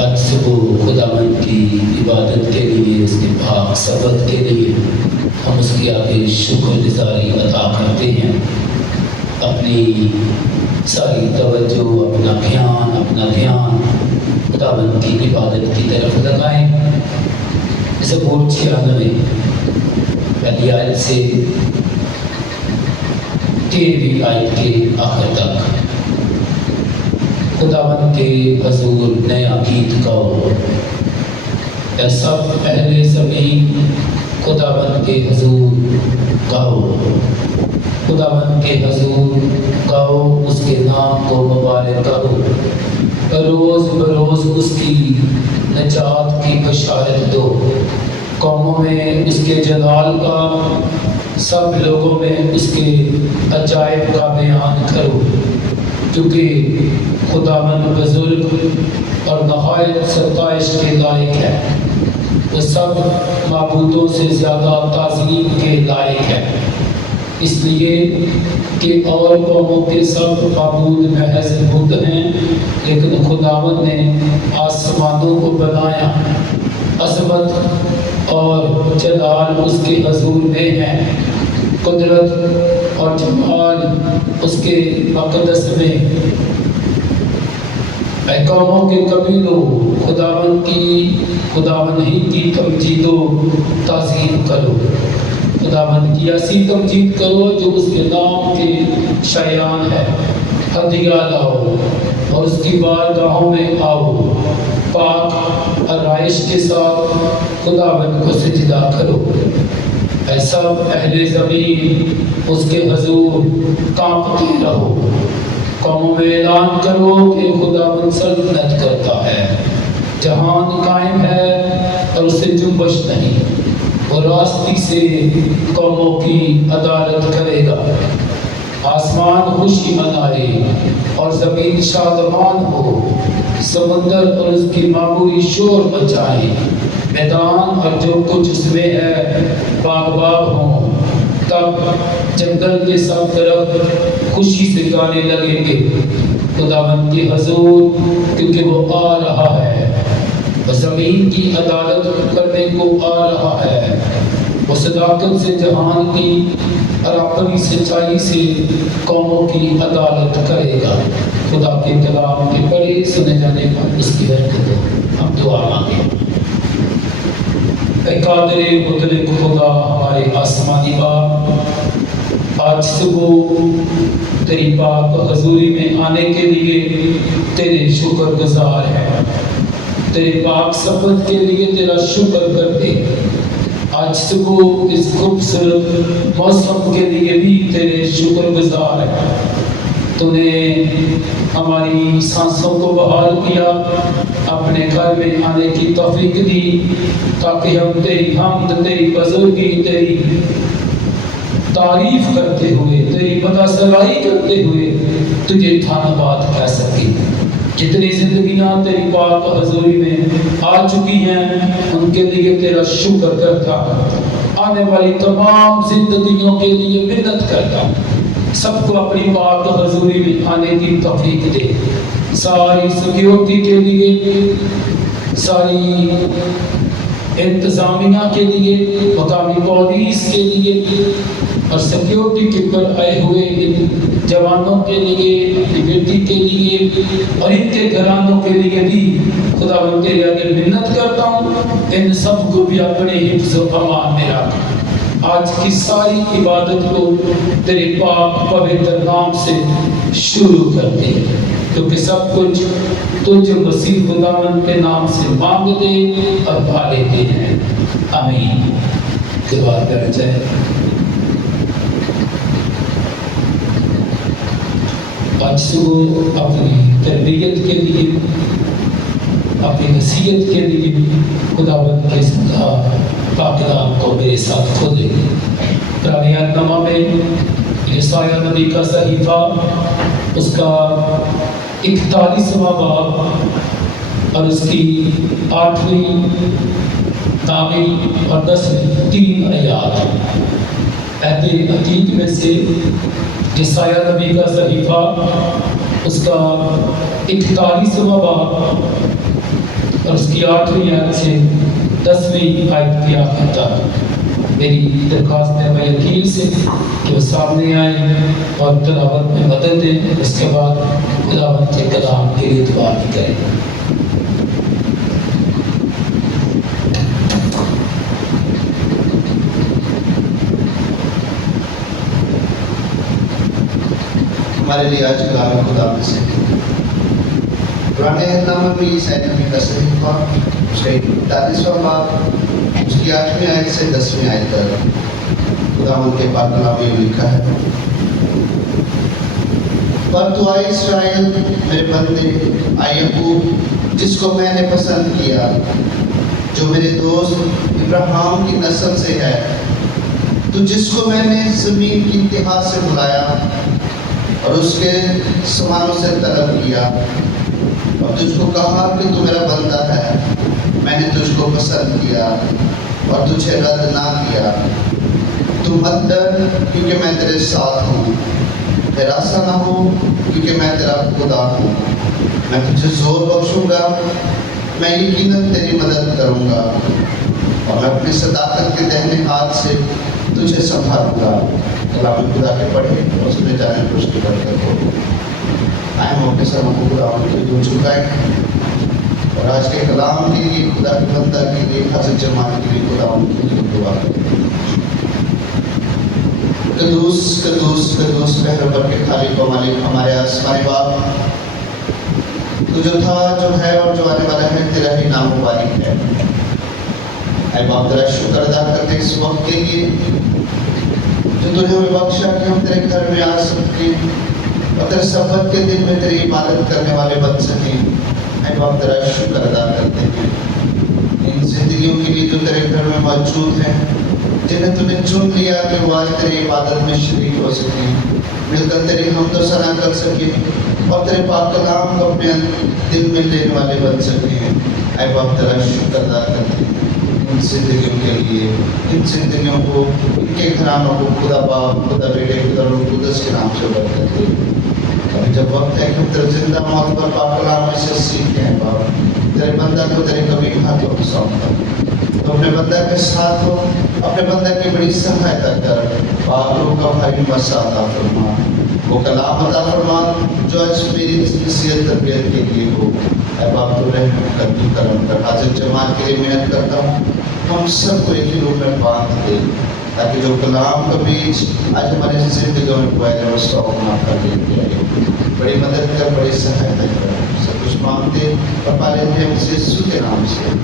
آج صبح خداوند کی عبادت کے لیے، اس کے پاک سبت کے لیے ہم اس کے آگے شکر گزاری ادا کرتے ہیں۔ اپنی ساری توجہ، اپنا دھیان خداوند کی عبادت کی طرف لگائیں۔ زبور 96 پہلی آیت سے 13ویں آیت کے آخر تک خداوند کے حضور نیا گیت گاؤ۔ اے سب اہل زمین خداوند کے حضور گاؤ، خداوند کے حضور گاؤ، اس کے نام کو مبارک کرو، روز بروز اس کی نجات کی بشارت دو، قوموں میں اس کے جلال کا، سب لوگوں میں اس کے عجائب کا بیان کرو، کیونکہ خداوند بزرگ اور نہایت ستائش کے لائق ہے، وہ سب معبودوں سے زیادہ تعظیم کے لائق ہے، اس لیے کہ اور قوموں کے سب معبود محض بت ہیں، لیکن خداوند نے آسمانوں کو بنایا، عظمت اور جلال اس کے حضور میں ہے، قدرت اور جمال اس کے مقدس میں۔ اے قوموں کے قبیلوں، خداوند ہی کی تمجید و تعظیم کرو، خداوند کی ایسی تمجید کرو جو اس کے نام کے شایان ہے۔ ہدیہ لاؤ اور اس کی بارگاہوں میں آؤ، پاک آرائش کے ساتھ خداوند کو سجدہ کرو۔ اے سب اہل زمین اس کے حضور کانپتے رہو، قوموں میں اعلان کرو کہ خداوند سلطنت کرتا ہے، جہان قائم ہے اور اسے جنبش نہیں، وہ راستی سے قوموں کی عدالت کرے گا۔ آسمان خوشی منائے اور زمین شادمان ہو، سمندر اور اس کی معموری شور مچائیں، میدان اور جو کچھ اس میں ہے باغ ہوں، تب جنگل کے سب طرف خوشی سے گانے لگیں گے خداوند کے حضور، کیونکہ وہ آ رہا ہے، وہ زمین کی عدالت کرنے کو آ رہا ہے، وہ صداقت سے جہان کی اور اپنی سچائی سے قوموں کی عدالت کرے گا۔ خدا کے کلام کے پڑھے سنے جانے پر اس کی برکت ہو۔ ہم دعا مانگیں۔ اے قادر مطلق خدا، ہمارے آسمانی باپ، آج صبح تیری پاک حضوری میں آنے کے لیے تیرے شکر گزار ہیں، تیرے پاک سبت کے لیے تیرا شکر کرتے ہیں۔ آج صبح اس خوبصورت موسم کے لیے بھی تیرے شکر گزار ہیں۔ تو نے ہماری سانسوں کو بحال کیا، اپنے گھر میں آنے کی توفیق دی، تاکہ ہم تیری حمد، تیری بزرگی، تیری تعریف کرتے ہوئے، تیری مدح سرائی کرتے ہوئے تجھے دھنیواد کہہ سکیں۔ جتنی زندگیاں تیری پاک حضوری میں آ چکی ہیں، ان کے لیے تیرا شکر کرتا ہوں، آنے والی تمام زندگیوں کے لیے منت کرتا ہوں، سب کو اپنی پاک حضوری میں آنے کی توفیق دے، ساری سیکیورٹی کے لیے، ساری انتظامیہ کے لیے، مقامی پولیس کے لیے اور سیکیورٹی کے پر آئے ہوئے ان جوانوں کے لیے، اپنی بیٹی کے لیے اور ان کے گھرانوں کے لیے بھی خداوند تیرے آگے منت کرتا ہوں، ان سب کو بھی اپنے حفظ و امان میں رکھ۔ آج کی ساری عبادت کو تیرے پاک پوتر نام سے شروع کرتے ہیں، کیونکہ سب کچھ تجھ مسیح خداوند کے نام سے مانگتے اور پا لیتے ہیں، آمین۔ دعا کر جائے۔ آج صبح اپنی تربیت کے لیے، اپنی نصیحت کے لیے خداوند کے پاک کلام کو میرے ساتھ کھولے۔ پرانے عہد نامہ میں یسایہ نبی کا صحیفہ، اس کا 41واں باب اور اس کی 8ویں، 9ویں اور 10ویں 3 آیات۔ عہد عتیق میں سے یسایہ نبی کا صحیفہ، اس کا 41واں باب اور اس کی 8ویں آیت سے 10ویں آیت کی آخر تک میری درخواست ہے بھائی وکیل سے کہ وہ سامنے آئیں اور تلاوت میں مدد دیں، اس کے بعد خداوند کے کلام کے لیے دعا بھی کریں۔ ہمارے لیے آج کلام خدا میں سے قرآن نامہ میں عیسائی نبی کا صحیفہ اس کا 41واں باب اس کی 8ویں آیت سے 10ویں آیت تک خداوند کے پاک کلام میں لکھا ہے، پر تو آئے اسرائیل میرے بندے، آئے یعقوب جس کو میں نے پسند کیا، جو میرے دوست ابراہیم کی نسل سے ہے، تو جس کو میں نے زمین کی انتہا سے بلایا اور اس کے سمانوں سے طلب کیا، اور تجھ کو کہا کہ تو میرا بندہ ہے، میں نے تجھ کو پسند کیا اور تجھے رد نہ کیا، تو مت ڈر کیونکہ میں تیرے ساتھ ہوں، ہراساں نہ ہو کیونکہ میں تیرا خدا ہوں، میں تجھے زور بخشوں گا، میں یقیناً تیری مدد کروں گا، اور میں اپنی صداقت کے دہنے ہاتھ سے تجھے سنبھالوں گا۔ کلام خدا کے پڑھے اور اس میں جانے پر اس کی برکت ہو۔ آئے موقع سے ہم کو خداوند کے دل جھکائیں اور آج کے کلام کے لیے، خدا کے بندہ کے لیے، حضرت جماعت کے لیے خداوند کے لیے دعا کریں۔ قدوس قدوس قدوس مہربان کے خالق و مالک ہمارے آسمانی باپ، تو جو تھا، جو ہے اور جو آنے والا ہے، تیرا ہی نام مبارک ہے۔ اے باپ تیرا شکر ادا کرتے اس وقت کے لیے جو تو نے ہمیں بخشا کہ ہم تیرے گھر میں آ سکیں اور تیرے سبت کے دن میں تیری عبادت کرنے والے بن سکیں۔ اے باپ تیرا شکر ادا کرتے ہیں ان زندگیوں کے لیے جو تیرے گھر میں موجود ہیں، جنہیں تو نے چن لیا کہ وہ آج تیری عبادت میں شریک ہو سکیں، مل کر تیری حمد و ثنا کر سکیں اور تیرے پاک کلام کو اپنے دل میں لینے والے بن سکیں۔ اے باپ تیرا شکر ادا کرتے ہیں ان زندگیوں کے لیے، ان زندگیوں کو، ان کے گھرانوں کو خدا باپ، خدا بیٹے، خدا روح القدس کے نام سے برکت دے۔ ابھی جب وقت ہے کہ ہم تیرے زندہ موت پر پاک کلام میں سے سیکھیں ہیں باپ، تیرے بندہ کو تیرے کبھی ہاتھوں میں سونپتا، تو اپنے بندہ کے ساتھ ہو، اپنے بندہ کی بڑی سہایتا کر، پاک روح کا بھائی مسا عطا فرما، وہ کلام عطا فرما جو آج میری نصیحت تربیت کے لیے ہو۔ اے باپ تو رحم کر، تو کرم کر، حاضر جماعت کے لیے محنت کرتا ہوں، ہم سب کو ایک ہی روح میں باندھ دے تاکہ جو کلام کا بیج آج ہمارے زندگیوں میں بویا جائے وہ 100 گنا پھل لے کے آئے۔ بڑی مدد کر، بڑی سہایتا کر، سب کچھ مانگتے اور پا لیتے ہیں اسے یسوع کے نام سے۔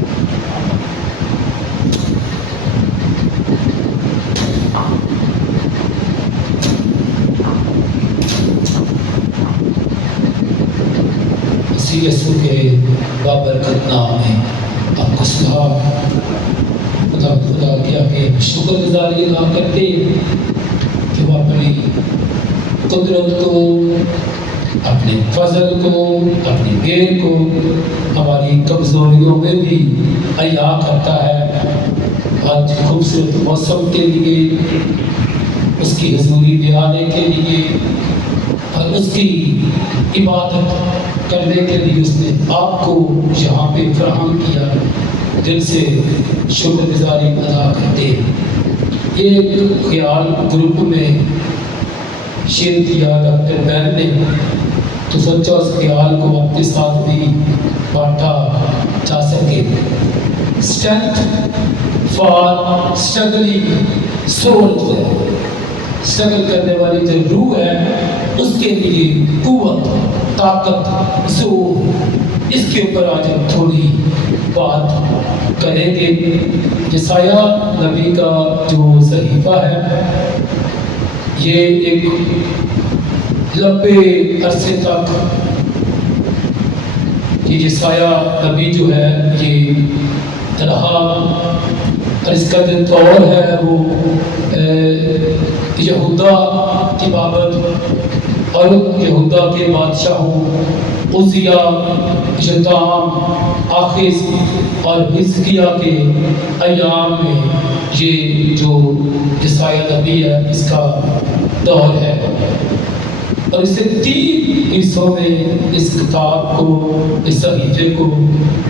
مسیح یسوع کے بابرکت نام میں آپ کو سلام۔ خدا کیا کہ شکر گزاری ادا کرتے کہ وہ اپنی قدرت کو، اپنے فضل کو، اپنی مہر کو ہماری کمزوریوں میں بھی عطا کرتا ہے۔ آج خوبصورت موسم کے لیے، اس کی حضوری میں آنے کے لیے اور اس کی عبادت کرنے کے لیے اس نے آپ کو یہاں پہ فراہم کیا، دل سے شکر گزاری ادا کرتے۔ ایک خیال گروپ میں شیئر کیا ڈاکٹر بین نے، تو سوچا اس خیال کو آپ کے ساتھ بھی بانٹا جا سکے۔ اسٹرینتھ فار اسٹرگلنگ سول جو ہے، اسٹرگل کرنے والی جو روح ہے، اس کے لیے قوت، طاقت، زور، اس کے اوپر آج ہم تھوڑی بات کریں گے۔ یسایہ نبی کا جو صحیفہ ہے، یہ ایک لمبے عرصے تک یہ یسایہ نبی جو ہے یہ رہا، اور اس کا جو دور ہے وہ یہودا کی بابت اور یہودا کے بادشاہوں عزیہ، یتام، آخذ اور حزقیہ کے ایام میں یہ جو یسایہ نبی ہے اس کا دور ہے۔ اور اسے 3 حصوں میں اس کتاب کو، اس صحیفے کو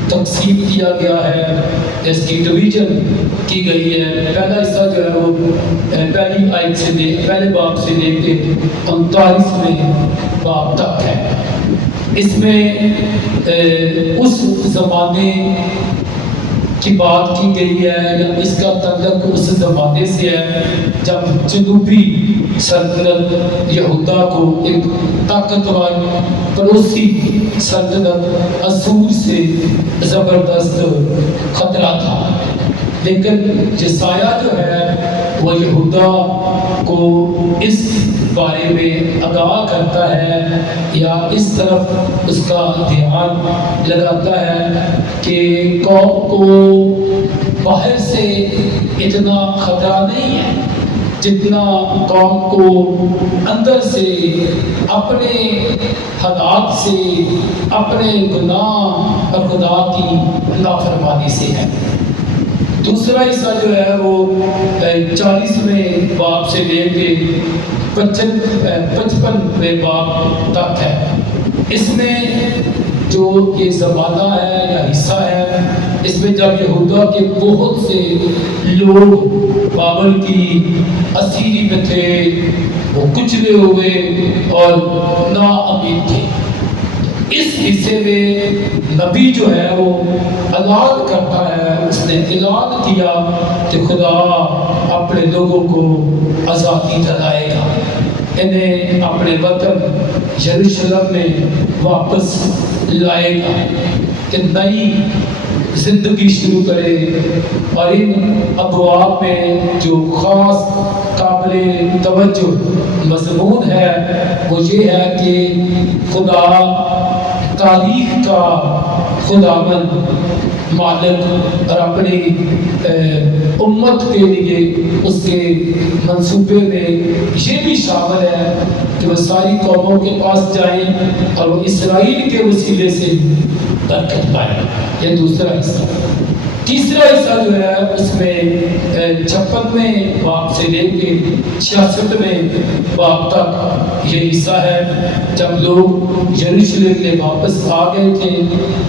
تقسیم کیا گیا ہے، اس کی ڈویژن کی گئی ہے۔ پہلا حصہ جو ہے وہ پہلی آیت سے پہلے باب سے لے کے 39ویں باب تک ہے۔ اس میں اس زمانے کی بات کی گئی ہے، یا اس کا تعلق اس زمانے سے ہے جب جنوبی سلطنت یہودا کو ایک طاقتور پڑوسی سلطنت اسور سے زبردست خطرہ تھا۔ لیکن یسایہ جو ہے وہ یہودا کو اس بارے میں آگاہ کرتا ہے، یا اس طرف اس کا دھیان لگاتا ہے کہ قوم کو باہر سے اتنا خطرہ نہیں ہے جتنا قوم کو اندر سے اپنے حالات سے، اپنے گناہ اور خدا کی نافرمانی سے ہے۔ دوسرا حصہ جو ہے وہ 40ویں باب سے لے کے 55ویں باب تک ہے۔ اس میں جو یہ زمانہ ہے یا حصہ ہے، اس میں جب یہودا کے بہت سے لوگ بابل کی اسیری میں تھے، وہ کچلے ہوئے اور نا امید تھے۔ اس حصے میں نبی جو ہے وہ اعلان کرتا ہے، اس نے اعلان کیا کہ خدا اپنے لوگوں کو آزادی دلائے گا، انہیں اپنے وطن یروشلم میں واپس لائے گا، کہ نئی زندگی شروع کرے۔ اور ان ابواب میں جو خاص قابل توجہ مضمون ہے وہ یہ ہے کہ خدا تاریخ کا خداوند مالک اور اپنی امت کے لیے اس کے منصوبے میں یہ بھی شامل ہے کہ وہ ساری قوموں کے پاس جائیں اور وہ اسرائیل کے وسیلے سے برکت پائیں۔ یہ دوسرا حصہ۔ تیسرا حصہ جو ہے اس میں 56ویں باب سے لے کے 66ویں باب تک یہ حصہ ہے، جب لوگ یروشلم میں واپس آ گئے تھے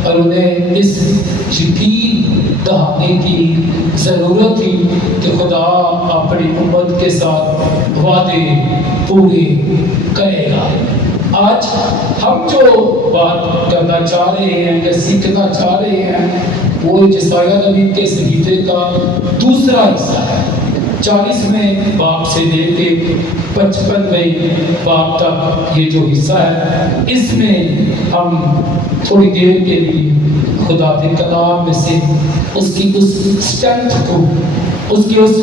اور انہیں اس یقین دہانے کی ضرورت تھی کہ خدا اپنی امت کے ساتھ وعدے پورے کرے گا۔ آج ہم جو بات کرنا چاہ رہے ہیں یا سیکھنا چاہ رہے ہیں وہ یسایہ نبی کے صحیفے کا دوسرا حصہ ہے، 40ویں باب سے لے کے 55ویں باب تک یہ جو حصہ ہے۔ اس میں ہم تھوڑی دیر کے لیے خدا کے کلام میں سے اس کی اس اسٹرینتھ کو، اس کی اس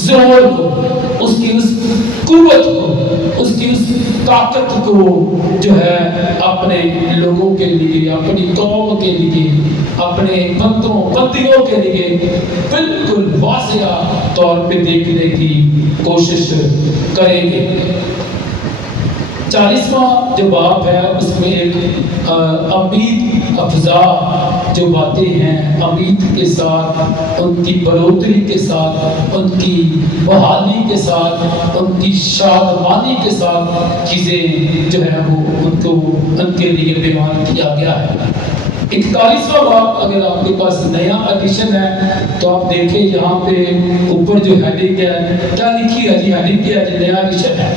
زور کو، اس کی اس قوت کو، اس کی اس طاقت کو جو ہے اپنے لوگوں کے لیے، اپنی قوم کے لیے، اپنے بندیوں کے لیے بالکل واضح طور پہ دیکھنے کی کوشش کریں گے۔ 40واں جو باب ہے اس میں ایک امید افزا جو باتیں ہیں، امید کے ساتھ، ان کی بڑھوتری کے ساتھ، ان کی بحالی کے ساتھ، ان کی شادمانی کے ساتھ چیزیں جو ہے وہ ان کے لیے بیان کیا گیا ہے۔ 41واں باب اگر آپ کے پاس نیا ایڈیشن ہے تو آپ دیکھیں یہاں پہ اوپر جو ہیڈنگ ہے کیا لکھی ہے جی، ہیڈنگ کیا ہے جی، نیا ایڈیشن ہے،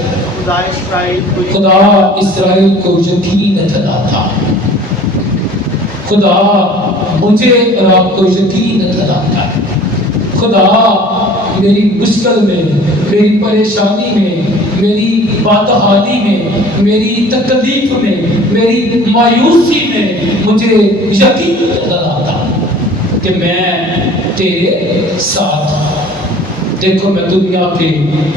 خدا اسرائیل کو یقین دلاتا، خدا مجھے اور آپ کو یقین دلاتا ہے، خدا میری مشکل میں، میری پریشانی میں، میری بدحالی میں، میری تکلیف میں، میری مایوسی میں مجھے یقین دلاتا کہ میں تیرے ساتھ ہوں۔ دیکھو میں دنیا کے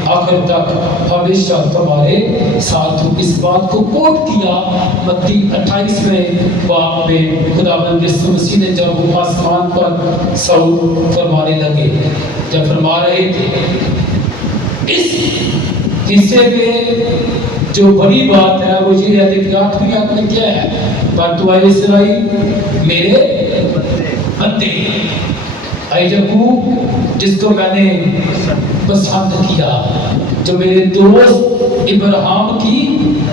آخر تک ہمیشہ تمہارے ساتھ ہوں۔ اس بات کو کوٹ کیا متی 28ویں باب میں خداوند یسوع مسیح نے جب وہ آسمان پر صعود فرمانے لگے، جب فرما رہے تھے۔ اس حصے میں جو بڑی بات ہے وہ یہ ہے کہ 8ویں آیت میں کیا ہے، پر تو اے اسرائیل میرے بندے، اے یعقوب جس کو میں نے پسند کیا، جو میرے دوست ابراہیم کی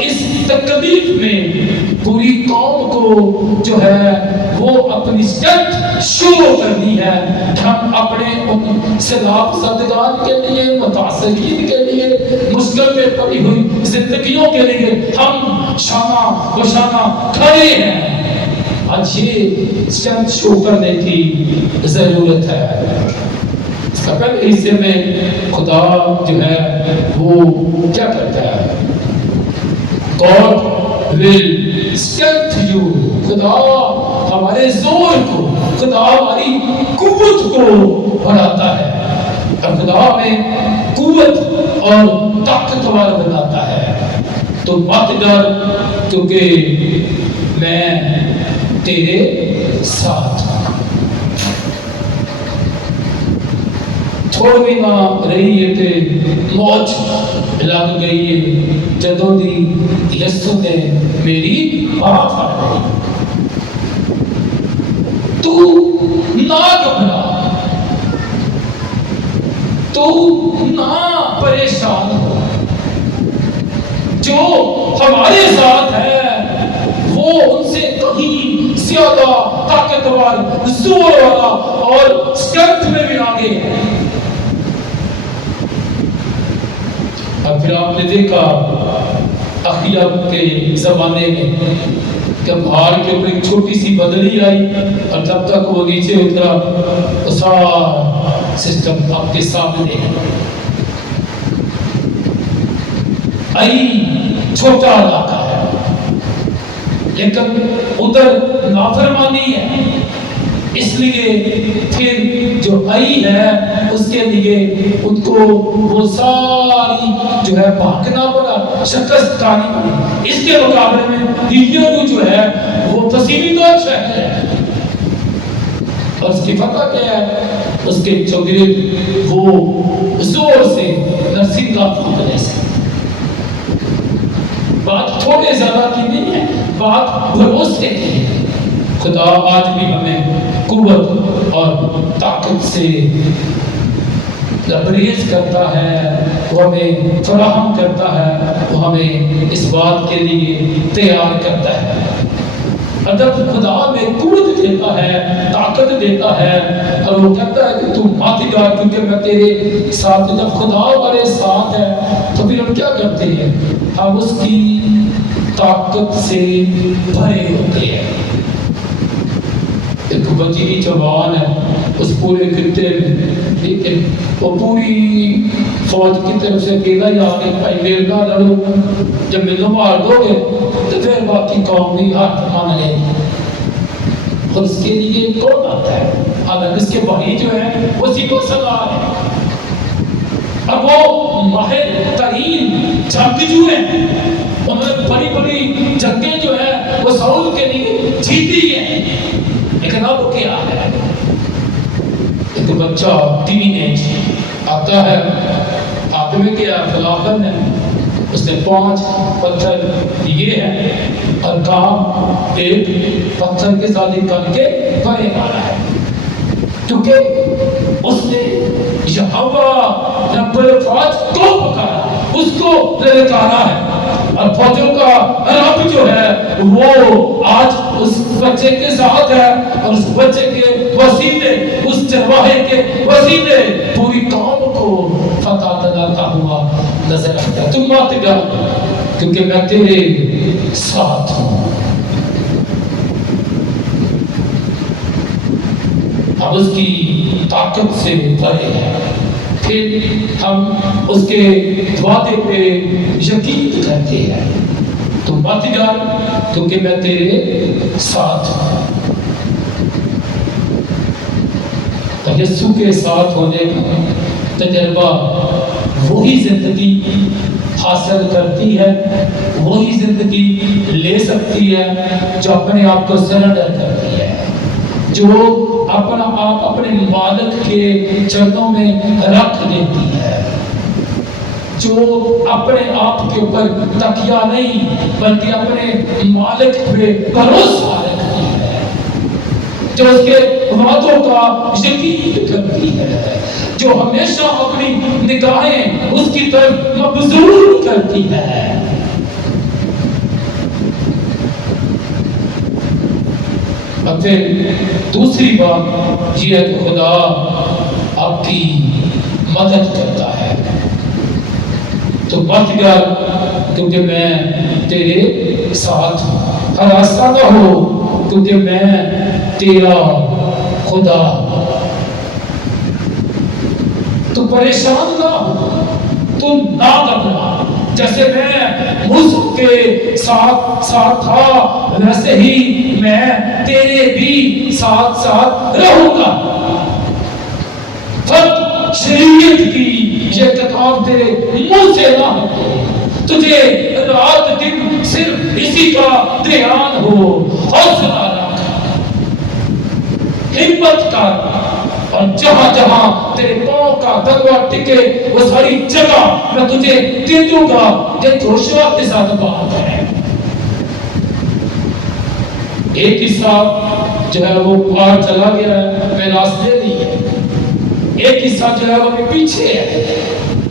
اس تکلیف میں پوری قوم کو جو ہے وہ اپنی اسٹرینتھ شو کرنی ہے. ہم اپنے ان سیلاب زدگان کے لیے، متاثرین کے لیے، مشکل میں پڑی ہوئی زندگیوں کے لیے ہم شانہ بشانہ کھڑے ہیں. آج یہ اسٹرینتھ شو کرنے کی ضرورت ہے. اس کا پہلے حصے میں خدا جو ہے وہ کیا کرتا ہے؟ God will strengthen you. خدا ہمارے زور کو، خدا ہماری قوت کو بڑھاتا ہے، اور خدا ہمیں قوت اور طاقتور بناتا ہے. تو مت ڈر کیونکہ میں تیرے ساتھ ہوں. چھوڑ بھی نہ رہی ہے کہ موج لگ گئی ہے جدوں دی یسو نے میری بات پڑھ رہی. تو نہ گھبرا، تو نہ پریشان ہو. جو ہمارے ساتھ ہے وہ ان سے کہیں زیادہ طاقتور، زور والا اور اسٹرینتھ میں بھی آگے ہے. اب پھر آپ نے دیکھا اخیا کے زمانے میں کہ پہاڑ کے اوپر ایک چھوٹی سی بدلی آئی، اور جب تک وہ نیچے اترا وہ سارا سسٹم آپ کے سامنے ہے. چھوٹا علاقہ ہے لیکن ادھر نافرمانی ہے، اس لیے پھر جو آئی ہے اس کے لیے ان کو وہ ساری جو ہے بھاگنا پڑا، شکست کھانی پڑی. اس کے مقابلے میں یریکو جو ہے وہ پسیمی دار شہر ہے، اور اس کی فتح کیا ہے؟ اس کے چوگرد وہ زور سے نرسنگا پھونکنے سے. بات تھوڑے زیادہ کی نہیں ہے، بات بھروسے کی ہے. خدا آج بھی ہمیں قوت اور طاقت سے لبریز کرتا ہے، وہ ہمیں فراہم کرتا ہے، وہ ہمیں اس بات کے لیے تیار کرتا ہے. اور جب خدا ہمیں قوت دیتا ہے، طاقت دیتا ہے، اور وہ کہتا ہے کہ تم مت ڈر کیونکہ میں تیرے ساتھ. جب خدا ہمارے ساتھ ہے تو پھر ہم کیا کرتے ہیں؟ ہم اس کی طاقت سے بھرے ہوتے ہیں. ایک وزیری جوان ہے اس پورے خطے میں، لیکن وہ پوری فوج کی طرف سے اکیلا ہی آگے بھائی میرے نہ لڑو، جب مجھے مار دو گے تو پھر باقی قوم بھی ہاتھ مان لے گی. اور اس کے لیے کون آتا ہے؟ حالانکہ اس کے بھائی جو ہے وہ سیکھو سلار ہے، اب وہ ماہر ترین جنگجو ہیں. انہوں نے بڑی بڑی جنگیں جو ہے وہ سعود کے لیے جیتی ہیں. لیکن اب کیا ہے؟ ایک بچہ تین ایج آتا ہے، ہاتھ میں کیا فلاخن ہے، اس نے 5 پتھر دیے ہیں اور کام ایک پتھر کے ساتھ نکال کے بھرے مارا ہے، کیونکہ اس نے یہوہ رب الفاظ کو پکارا، اس کو للکارا ہے. اور فوجوں کا رب جو ہے وہ آج اس بچے کے ساتھ ہے، اور اس بچے کے وسیلے، اس چرواہے کے وسیلے پوری قوم کو فتح دلاتا ہوا نظر آتا ہے. تم مت ڈر کیونکہ میں تیرے ساتھ ہوں. اب اس کی طاقت سے بھرے ہیں. پھر ہم اس کے وعدے پہ یقین کرتے ہیں. تو مت ڈر کیونکہ میں تیرے ساتھ ہوں. یسوع کے ساتھ ہونے کا تجربہ وہی زندگی حاصل کرتی ہے، وہی زندگی لے سکتی ہے جو اپنے آپ کو سرنڈر کرتی ہے، جو اپنا آپ اپنے مالک کے چرنوں میں رکھ دیتی ہے، جو اپنے آپ کے اوپر تکیہ نہیں بلکہ اپنے مالک پہ بھروسہ رکھتی ہے، جو اس کے وعدوں کا یقین کرتی ہے، جو ہمیشہ اپنی نگاہیں اس کی طرف مبذول کرتی ہے. اور پھر دوسری بات یہ ہے کہ خدا آپ کی مدد کرتا ہے. تو مت ڈر کیونکہ میں تیرے ساتھ ہوں، ہراساں نہ ہو کیونکہ میں تیرا خدا ہوں. تو پریشان نہ ہو، تو نہ گھبرا. جیسے میں موسیٰ کے ساتھ تھا ویسے ہی میں تیرے بھی ساتھ رہوں گا. فرق شریعت کی یہ کتاب تیرے منہ سے نہ ہٹے، تجھے رات دن صرف اسی کا دھیان ہو. حوصلہ رکھ، ہمت کر، اور جہاں جہاں تیرے پاؤں کا تلوا ٹکے وہ ساری جگہ میں تجھے دے دوں گا. یہ جوشوا کے ساتھ بات ہے. ایک حصہ جو ہے وہ پار چلا گیا ہے، میں راستے نہیں ہے. ایک حصہ جو ہے وہ پیچھے ہے،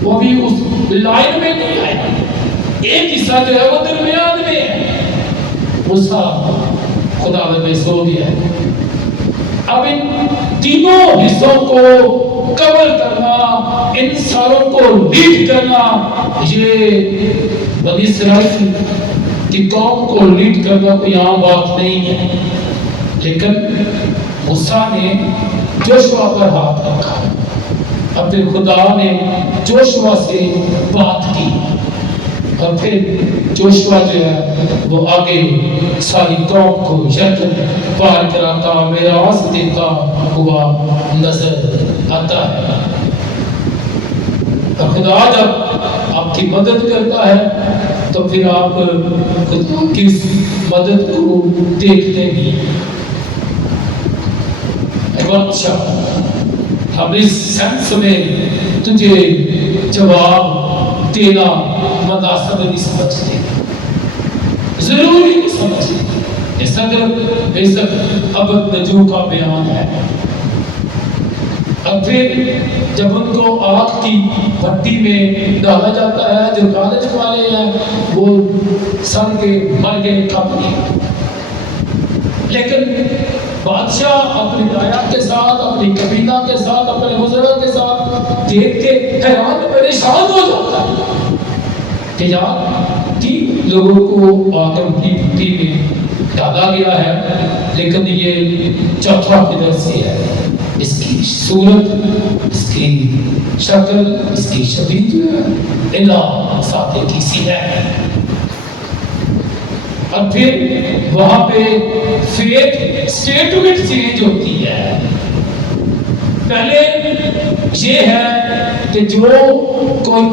وہ بھی اس لائن میں نہیں آیا. ایک حصہ جو ہے وہ درمیان میں ہے. موسیٰ خدا میں سو گیا ہے. اب ان تینوں حصوں کو کور کرنا، ان ساروں کو لیڈ کرنا، یہ بنی اسرائیل کی قوم کو لیڈ کرنا کوئی عام بات نہیں ہے. لیکن موسیٰ نے جوشوا پر ہاتھ رکھا، اور پھر خدا نے جوشوا سے بات کی، اور پھر جوشوا جو ہے وہ آگے ساری قوم کو یکن پار کراتا، میراث دیتا ہوا نظر آتا ہے. اور خدا جب آپ کی مدد کرتا ہے تو پھر آپ خدا کی مدد کو دیکھتے بھی. اچھا، ہم اس سینس میں تجھے جواب دینا مناسب نہیں سمجھتے، ضروری نہیں سمجھتے. اس طرح اب نجوم کا بیان ہے. اب پھر جب ان کو آگ کی بھٹی میں ڈالا جاتا ہے، جو کالج والے ہیں وہ سن کے مر گئے کپڑے، لیکن بادشاہ اپنی رعایا کے ساتھ، اپنی کبینہ کے ساتھ، اپنے وزراء کے ساتھ دیکھ کے حیران پریشان ہو جاتا ہے کہ یار 3 لوگوں کو آگ کی بھٹی میں ڈالا گیا ہے، لیکن یہ چوتھا کدھر سے ہے؟ اس کی صورت، اس کی شکل، اس کی شبیہ جو ہے اللہ ساتھ کی سی ہے. اور پھر وہاں پہ فیتھ سٹیٹمنٹ چینج ہوتی ہے. پہلے یہ ہے کہ جو کوئی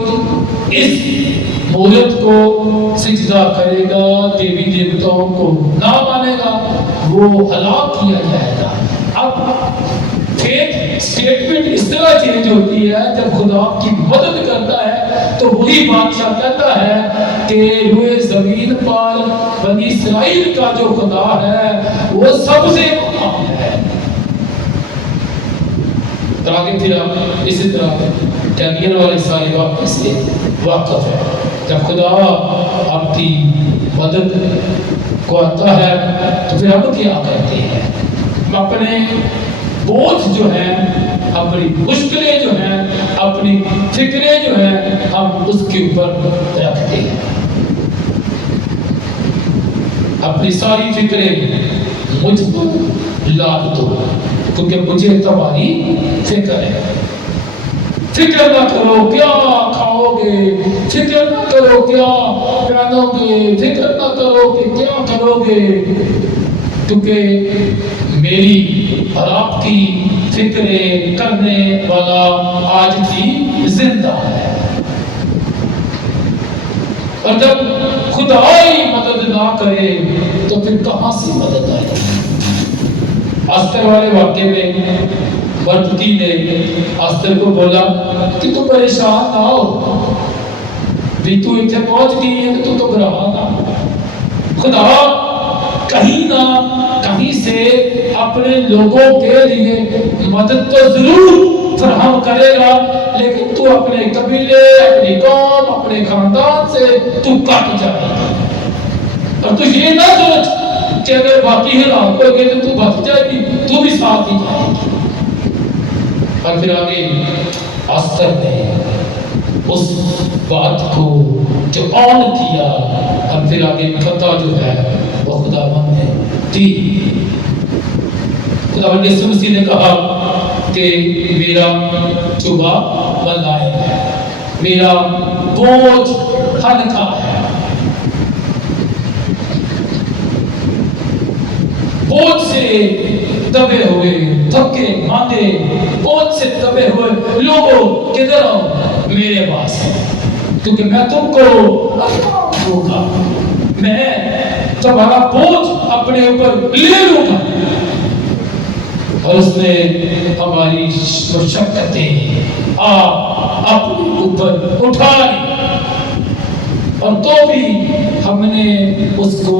اس مورت کو سجدہ کرے گا، دیوی دیوتاؤں کو نہ مانے گا، وہ ہلاک کیا جائے گا. اب فیتھ سٹیٹمنٹ اس طرح چینج ہوتی ہے جب خدا کی مدد کرتا ہے تو وہی بادشاہ کہتا ہے کہ روئے زمین پر بنی اسرائیل کا جو خدا ہے وہ سب سے مہان ہے. آگے پھر آپ اسی طرح ڈینیل والے سارے واقعے سے واقف ہے. جب خدا آپ کی مدد کو آتا ہے تو پھر ہم کیا کرتے ہیں؟ ہم اپنے بوجھ جو ہیں، اپنی مشکلیں جو ہیں، اپنی فکریں جو ہیں، ہم اس کے اوپر رکھتے ہیں. اپنی ساری فکریں مجھ پر لاد دو کیونکہ مجھے تمہاری فکر ہے. فکر نہ کرو کیا کھاؤ گے، فکر نہ کرو کیا پہنو گے، فکر نہ کرو کہ کیا کرو گے، کیونکہ میری اور آپ کی فکریں کرنے والا آج بھی زندہ ہے. اور جب خدا ہی مدد نہ کرے تو پھر کہاں سے مدد آئے؟ آستر والے واقعے میں برتکی نے آستر کو بولا کہ تو پریشان نہ ہو، بھی تو اتنے پہنچ گئی ہے تو گھبرا نہ. خدا کہیں نہ کہیں سے اپنے لوگوں کے لیے مدد تو ضرور فراہم کرے گا، لیکن تو اپنے قبیلے، اپنی قوم، اپنے خاندان سے تو کٹ جائے گا. اور تو یہ نہ سوچ کہ اگر باقی ہلاک ہو گئے تو تو بچ جائے گی، تو بھی ساتھ ہی جائے گی۔ اور پھر آگے آستر نے اس بات کو جو آن کیا، اور پھر آگے فتح جو ہے وہ خداوند نے دی۔ خداوند یسوع مسیح نے کہا کہ میرا چوبا ملائم ہے، میرا بوجھ ہلکا ہے۔ بوجھ سے دبے ہوئے، تھکے ماندے، بوجھ سے دبے ہوئے لوگوں کدھر آؤ میرے پاس، کیونکہ میں تم کو آرام دوں گا، میں تمہارا بوجھ اپنے اوپر لے لوں گا۔ اور اس نے ہماری مشقتیں اپنے اوپر اٹھا لی، اور تو بھی ہم نے اس کو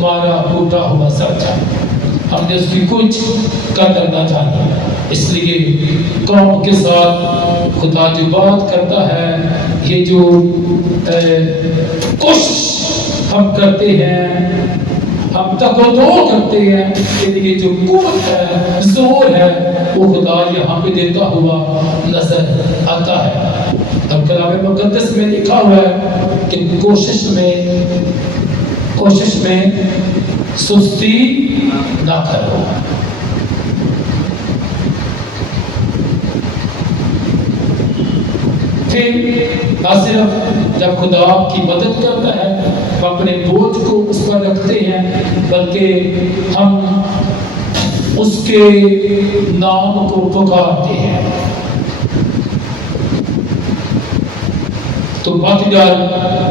مارا ٹوٹا ہوا سمجھا، ہم نے اس کی کچھ قدر نہ جانی۔ اس لیے قوم کے ساتھ خدا جو بات کرتا ہے، یہ جو کوشش ہم کرتے ہیں، ہم تک و دو کرتے ہیں، یہ جو قوت ہے، زور ہے، وہ خدا یہاں پہ دیتا ہوا نظر آتا ہے۔ اور کلام مقدس میں لکھا ہوا ہے کہ کوشش میں سستی نہ کرو۔ پھر نہ صرف جب خدا آپ کی مدد کرتا ہے ہم اپنے بوجھ کو اس پر رکھتے ہیں، بلکہ ہم اس کے نام کو پکارتے ہیں۔ تو مت ڈر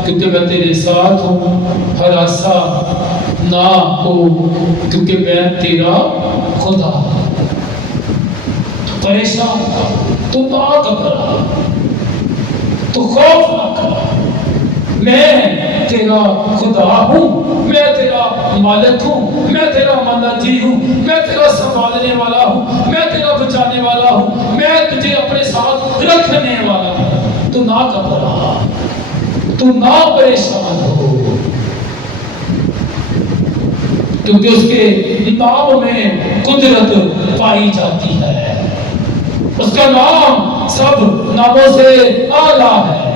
کیونکہ میں تیرے ساتھ ہوں، ہراساں نہ ہو کیونکہ میں تیرا خدا ہوں۔ پریشان تو نہ گھبرا، تو خوف نہ کر، میں تیرا خدا ہوں، میں تیرا مالک ہوں، میں تیرا منجی ہوں، میں تیرا سنبھالنے والا ہوں، میں تیرا بچانے والا ہوں، میں تجھے اپنے ساتھ رکھنے والا ہوں۔ تو نہ گھبرا، تو نہ پریشان ہو، کیونکہ اس کے نام میں قدرت پائی جاتی ہے۔ اس کا نام سب ناموں سے اعلیٰ ہے،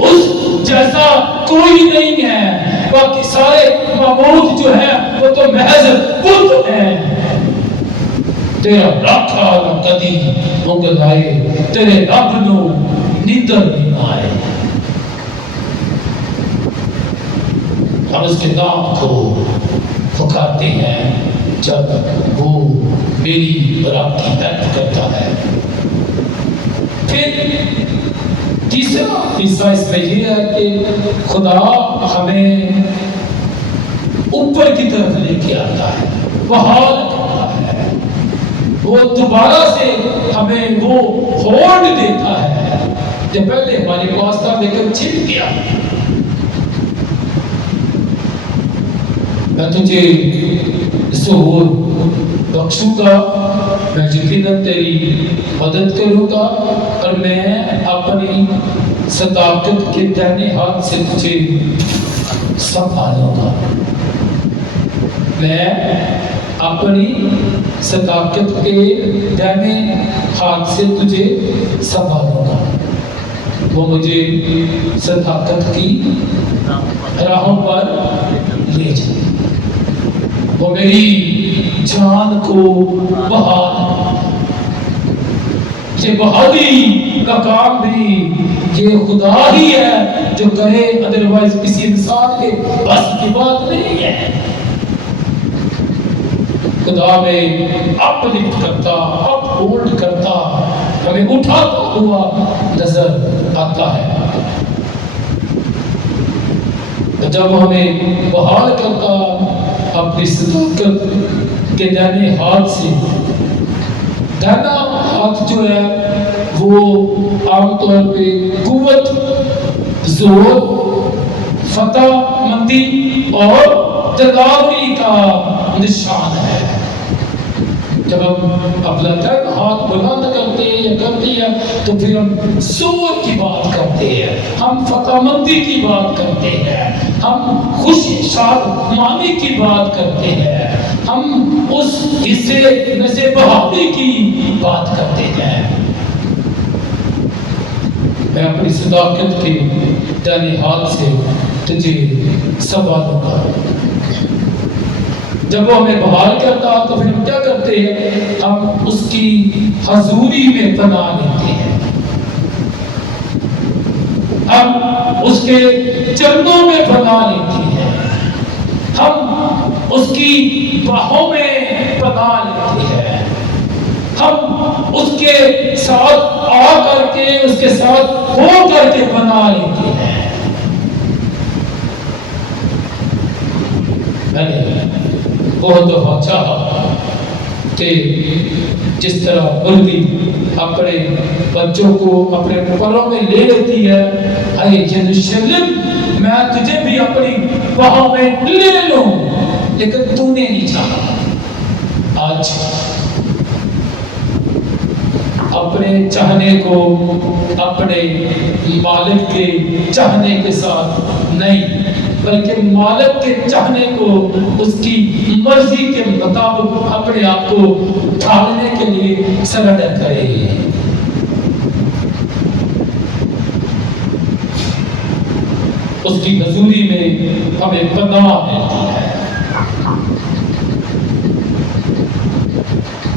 اس جیسا کوئی نہیں ہے۔ باقی سارے معبود جو ہیں وہ تو محض بت ہیں۔ تیرا رکھا نہ کدی منگل آئے، تیرے رب نو نیندر نہیں آئے۔ ہم اس کے نام کو پکارتے ہیں جب وہ میری اور آپ کی مدد کرتا ہے۔ پھر تیسرا حصہ اس میں یہ ہے کہ خدا ہمیں اوپر کی طرف لے کے آتا ہے، بحال کرتا ہے، وہ دوبارہ سے ہمیں وہ ہولڈ دیتا ہے جو پہلے ہماری پاس تھا لیکن چھپ گیا۔ میں تجھے ظہور بخشوں گا، میں یقیناً تیری مدد کروں گا، اور میں اپنی صداقت کے دائیں ہاتھ سے تجھے سنبھالوں گا۔ میں اپنی صداقت کے دائیں ہاتھ سے تجھے سنبھالوں گا۔ وہ مجھے صداقت کی راہوں پر لے جائے، وہ میری جان کو بحال، یہ بحالی کا کام بھی یہ خدا ہی ہے جو کرے، ادروائز کسی انسان کے بس کی بات نہیں ہے۔ خدا میں اپ لفٹ کرتا، اپ ہولڈ کرتا، ہمیں اٹھاتا ہوا نظر آتا ہے۔ جب ہمیں بحال کرتا اپنی صداقت کے دائیں ہاتھ سے، دائیں ہاتھ جو ہے وہ عام طور پہ قوت، زور، فتح مندی اور تداوی کا نشان ہے۔ جب ہم اپنا تن ہاتھ بلند کرتے ہیں یا کرتے ہیں تو پھر ہم زور کی بات کرتے ہیں، ہم فتح مندی کی بات کرتے ہیں، ہم خوشی شادمانی کی بات کرتے ہیں، ہم اس حصے میں سے بہادری کی بات کرتے ہیں۔ میں اپنی صداقت کے دائیں ہاتھ سے تجھے سنبھالوں گا۔ جب وہ ہمیں بحال کرتا تو پھر ہم کیا کرتے ہیں؟ ہم اس کی حضوری میں پناہ لیتے ہیں، ہم اس کے چرنوں میں پناہ لیتے ہیں، ہم اس کی باہوں میں پناہ لیتے ہیں، ہم اس کے ساتھ آ کر کے اس کے ساتھ ہو کر کے پناہ لیتے ہیں۔ میں نے بہت دفعہ چاہا کہ جس طرح مرغی اپنے بچوں کو اپنے پروں میں لے لیتی ہے، اے یروشلم میں تجھے بھی اپنی باہوں میں لے لوں، لیکن تو نے نہیں چاہا۔ آج اپنے چاہنے کو اپنے مالک کے چاہنے کے ساتھ نہیں، بلکہ مالک کے چاہنے کو اس کی مرضی کے مطابق اپنے آپ کو ڈھالنے کے لیے سرنڈر کرے۔ اس کی حضوری میں ہمیں پناہ ملتی ہے۔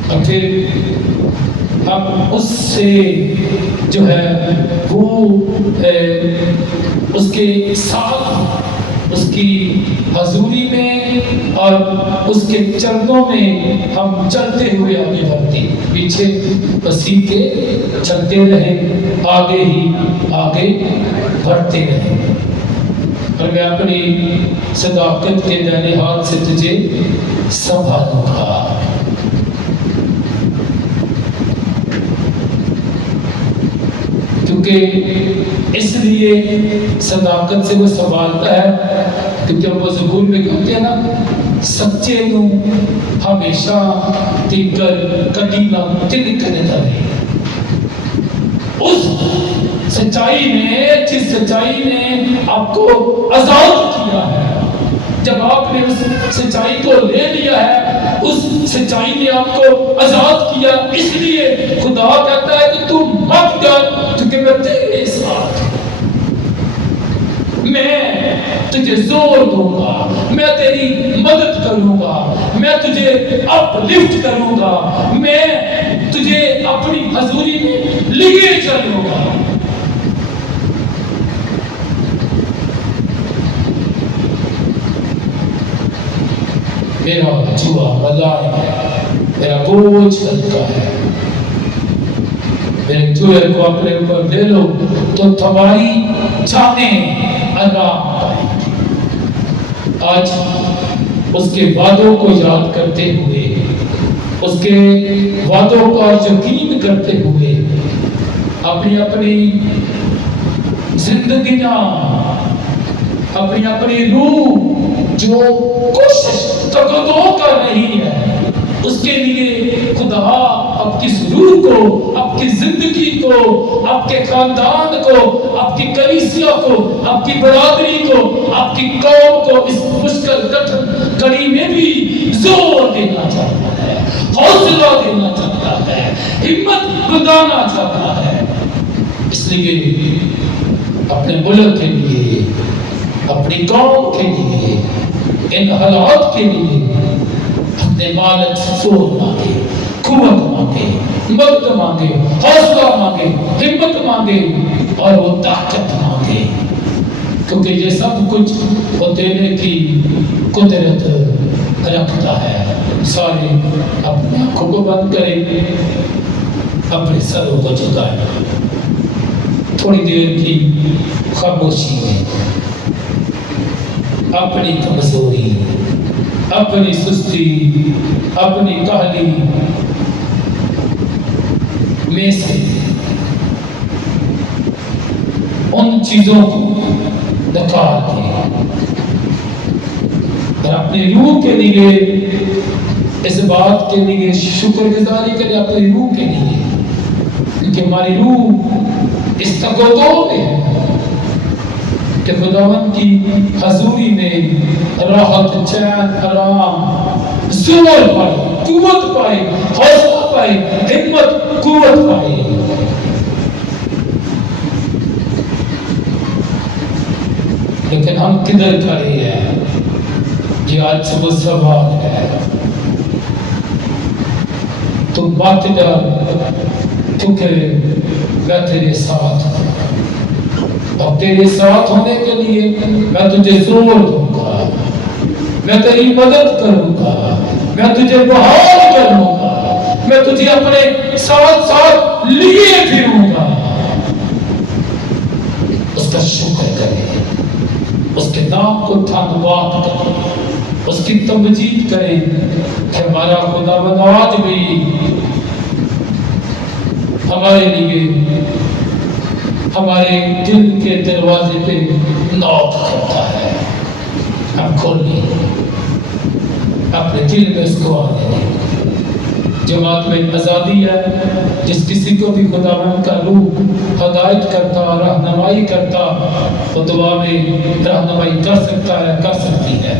اور پھر ہم اس سے جو ہے وہ اس کے ساتھ اس کی حضوری میں اور اس کے چرنوں میں ہم چلتے ہوئے آگے بڑھتے، پیچھے مسیح کے چلتے رہے، آگے ہی آگے بڑھتے رہے۔ اور میں اپنی صداقت کے دائیں ہاتھ سے تجھے سنبھالوں گا۔ کیونکہ اس لیے صداقت سے وہ سنبھالتا ہے کیونکہ وہ زبور میں کہتے ہیں نا، سچے نو ہمیشہ تیکر کدی نہ تنکنے دے۔ اس سچائی نے، جس سچائی نے آپ کو آزاد کیا ہے، جب آپ نے اس سچائی کو لے لیا ہے، اس سچائی نے آپ کو آزاد کیا، اس لیے خدا کہتا ہے کہ تو مت ڈر کیونکہ میں تیرے ساتھ ہوں، میں تجھے زور دوں گا، میں تیری مدد کروں گا، میں تجھے اپ لفٹ کروں گا، میں تجھے اپنی حضوری میں لیے چلوں گا۔ میرا جوا ملائم ہے، میرا بوجھ ہلکا ہے، میرے جوئے کو اپنے اوپر لے لو تو تمہاری جانیں آرام پائیں گی۔ آج اس کے وعدوں کو یاد کرتے ہوئے، اس کے وعدوں کا یقین کرتے ہوئے، اپنی اپنی زندگیاں، اپنی روح جو کوشش تگدو کر رہی ہے، اس کے لیے خدا آپ کی روح کو، آپ کی زندگی کو، آپ کے خاندان کو، آپ کی کلیسیا کو، آپ کی برادری کو، آپ کی قوم کو اس مشکل کٹھن کڑی میں بھی زور دینا چاہتا ہے، حوصلہ دینا چاہتا ہے، ہمت بندھانا چاہتا ہے۔ اس لیے اپنے ملک کے لیے، اپنی قوم کے لیے، ان حالات کے لیے اپنے مالک سے زور مانگے، قوت مانگے، مدد مانگے، حوصلہ مانگے، ہمت مانگے اور وہ طاقت مانگے، کیونکہ یہ سب کچھ وہ دینے کی قدرت رکھتا ہے۔ سارے اپنے آنکھوں کو بند کریں، اپنے سروں کو جھکائیں، تھوڑی دیر کی خاموشی میں اپنی کمزوری، اپنی سستی، اپنی کاہلی میں سے ان چیزوں کو نکال دیں اور اپنے روح کے لیے اس بات کے لیے شکر گزاری کریں اپنی روح کے لیے، کیونکہ ہماری روح اس تگودو میں ہے کہ خداوند کی حضوری میں راحت، چین، آرام، زور پائے، قوت پائے، حوصلہ پائے، ہمت، قوت پائے۔ لیکن ہم کدھر کھڑے ہیں؟ یہ آج وہ سوال ہے۔ تم بات ڈر، کیونکہ میں تیرے ساتھ ہوں، اور تیرے ساتھ ہونے کے لیے میں تجھے زور دوں گا، میں تیری مدد کروں گا، میں تجھے بحال کروں گا، میں تجھے اپنے ساتھ ساتھ لیے پھروں گا۔ اس کا شکر کریں، اس کے نام کو دھن باد کریں، اس کی تمجید کریں کہ ہمارا خداوند آج بھی ہمارے لیے ہمارے دل کے دروازے پہ نوک کرتا ہے۔ ہم کھولیں، اپنے دل میں اس کو آنے دیں۔ جماعت میں آزادی ہے، جس کسی کو بھی خداوند کا روح ہدایت کرتا، رہنمائی کرتا، وہ دعا میں رہنمائی کر سکتا ہے، کر سکتی ہے۔